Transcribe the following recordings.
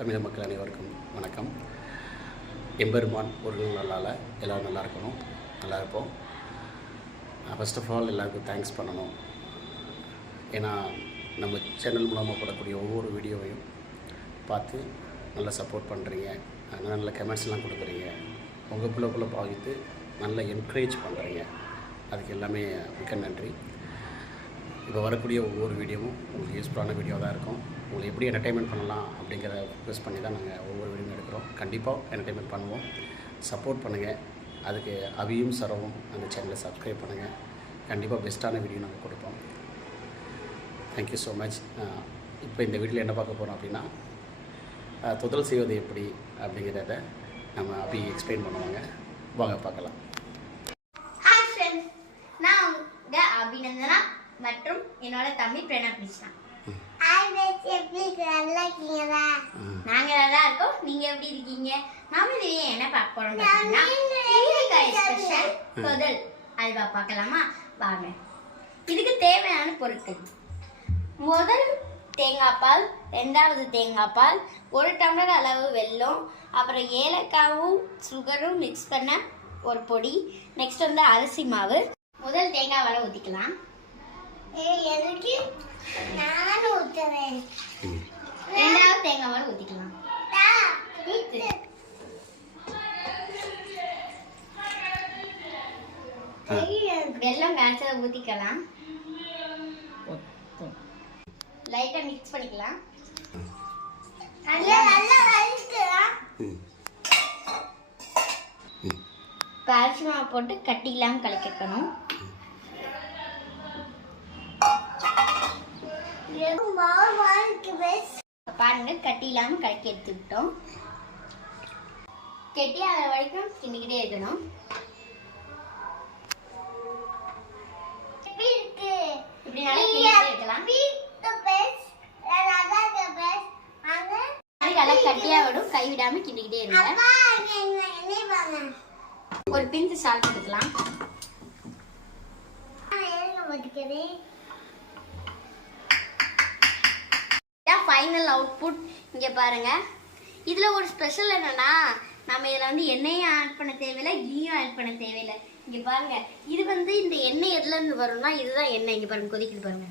தமிழ் மக்கள் அனைவருக்கும் வணக்கம். எம்பெருமான் ஒரு நாளால் எல்லோரும் நல்லா இருக்கணும், நல்லா இருப்போம். ஃபர்ஸ்ட் ஆஃப் ஆல் எல்லாருக்கும் தேங்க்ஸ் பண்ணணும். ஏன்னா நம்ம சேனல் மூலமாக போடக்கூடிய ஒவ்வொரு வீடியோவையும் பார்த்து நல்லா சப்போர்ட் பண்ணுறீங்க, நல்ல கமெண்ட்ஸ்லாம் கொடுக்குறீங்க, உங்கள் பிள்ளைக்குள்ளே பாவித்து நல்லா என்கரேஜ் பண்ணுறீங்க. அதுக்கு எல்லாமே மிக்க நன்றி. இப்போ வரக்கூடிய ஒவ்வொரு வீடியோவும் உங்களுக்கு யூஸ்ஃபுல்லான வீடியோ தான் இருக்கும். உங்களை எப்படி என்டர்டெயின்மெண்ட் பண்ணலாம் அப்படிங்கிறத ஃபோக்கஸ் பண்ணி தான் நாங்கள் ஒவ்வொரு வீடியோ எடுக்கிறோம். கண்டிப்பாக என்டர்டெயின்மெண்ட் பண்ணுவோம். சப்போர்ட் பண்ணுங்கள். அதுக்கு அபியும் சரவும் அந்த சேனலை சப்ஸ்கிரைப் பண்ணுங்கள். கண்டிப்பாக பெஸ்ட்டான வீடியோ நாங்கள் கொடுப்போம். Thank you so much. இப்போ இந்த வீடியோவில் என்ன பார்க்க போகிறோம் அப்படின்னா, தொதல் செய்வது எப்படி அப்படிங்கிறத நம்ம அபி எக்ஸ்பிளைன் பண்ணுவாங்க. வாங்க பார்க்கலாம். ஹாய் ஃப்ரெண்ட்ஸ், நான் உங்கள் அபிநந்தனா மற்றும் என்னோட தம்பி பிரணவ் கிருஷ்ணா. நாங்க நல்லா இருக்கோம். நீங்க எப்படி இருக்கீங்க? நாம என்ன பார்க்க போறோம் அப்படின்னா, சீனிக்காய் ஸ்பெஷல் தொதல் அல்வா பார்க்கலாமா? வாங்க. இதுக்கு தேவையான பொருட்கள்: முதல் தேங்காய் பால், ரெண்டாவது தேங்காய் பால், 1 டம்ளர் அளவு வெல்லம், அப்புறம் ஏலக்காவும் சுகரும் மிக்ஸ் பண்ண ஒரு பொடி, நெக்ஸ்ட் வந்து அரிசி மாவு. முதல் தேங்காய் வரை ஊற்றிக்கலாம். ரெண்டாவது தேங்காய் வரை ஊற்றிக்கலாம். வெல்லம் காய்ச்சல ஊற்றிக்கலாம். லைட்டாக மிக்ஸ் பண்ணிக்கலாம். அரிசி மாவு போட்டு கட்டிக்கலாம், கலக்கணும். பாருங்க, கட்டி இல்லாம கலக்கி எடுத்துக்கிட்டோம். கெட்டி ஆகிற வரைக்கும் கிண்டிக்கிட்டே இருக்கணும். இப்படி நல்லா இருக்கலாம். நல்லா கட்டியா விடும், கைவிடாம கிண்டிக்கிட்டே இருங்க. ஒரு பிஞ்சு சால்ட் எடுக்கலாம். ஃபைனல் அவுட்புட் இங்கே பாருங்க. இதில் ஒரு ஸ்பெஷல் என்னன்னா, நம்ம இதில் வந்து எண்ணெயும் ஆட் பண்ண தேவையில்லை, கீயும் ஆட் பண்ண தேவையில்லை. இங்கே பாருங்க, இது வந்து இந்த எண்ணெய் எதுலேருந்து வரும்னா, இதுதான் எண்ணெய். இங்கே பாருங்க, கொதிக்குது பாருங்க,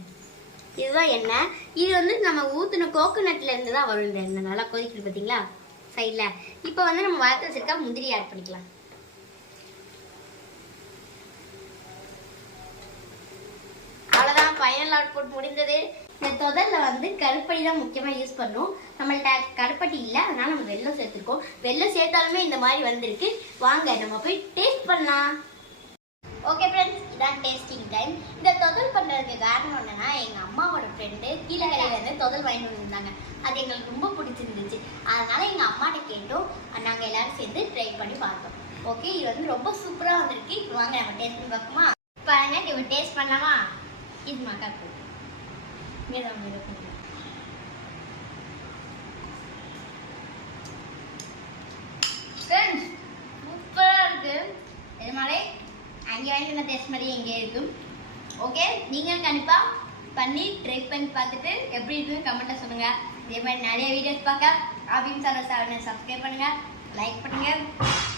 இதுதான் எண்ணெய். இது வந்து நம்ம ஊற்றின கோகோனட்லேருந்து தான் வரும் இந்த எண்ணெய். நல்லா கொதிக்குது பார்த்தீங்களா சைடில். இப்போ வந்து நம்ம வறுத்து வச்சிருக்கா முந்திரி ஆட் பண்ணிக்கலாம். அவ்வளோதான், ஃபைனல் அவுட்புட் முடிந்தது. இந்த தொதலில் வந்து கருப்பட்டி தான் முக்கியமாக யூஸ் பண்ணும். நம்மள்ட்ட கருப்பட்டி இல்லை, அதனால நம்ம வெல்லம் சேர்த்துருக்கோம். வெல்லம் சேர்த்தாலுமே இந்த மாதிரி வந்திருக்கு. வாங்க நம்ம போய் டேஸ்ட் பண்ணலாம். ஓகே ஃப்ரெண்ட்ஸ், இதான் டேஸ்டிங் டைம். இந்த தொதல் பண்ணுறதுக்கு காரணம் என்னன்னா, எங்கள் அம்மாவோட ஃப்ரெண்டு கீழகரையில் வந்து தொதல் வாங்கிட்டு வந்திருந்தாங்க. அது எங்களுக்கு ரொம்ப பிடிச்சிருந்துச்சு. அதனால எங்கள் அம்மாட்ட கேட்டோம். நாங்கள் எல்லாரும் சேர்ந்து ட்ரை பண்ணி பார்த்தோம். ஓகே, இது வந்து ரொம்ப சூப்பராக வந்திருக்கு. இப்போ வாங்க நம்ம டேஸ்ட் பண்ணி பார்ப்போமா? பாருங்க, இப்போ டேஸ்ட் பண்ணலாமா? இது மக்கா சூப்பரா இருக்கு. இது மாதிரி அங்கே வாங்கின டேஸ்ட் மாதிரி எங்கே இருக்கும். ஓகே, நீங்களும் கண்டிப்பா பண்ணி ட்ரை பண்ணி பார்த்துட்டு எப்படி இருக்குன்னு கமெண்ட்ல சொல்லுங்க. இதே மாதிரி நிறைய வீடியோஸ் பார்க்க அபியும் சரவணனை சப்ஸ்கிரைப் பண்ணுங்க, லைக் பண்ணுங்க,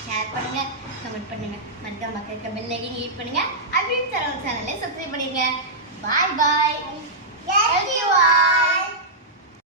ஷேர் பண்ணுங்க, கமெண்ட் பண்ணுங்க. மறக்காம பக்கத்துல பெல் ஐக்கன் கிளிக் பண்ணுங்க. அபியும் சரவணன் சேனலை சப்ஸ்கிரைப் பண்ணிடுங்க. Bye bye. Yes, you are.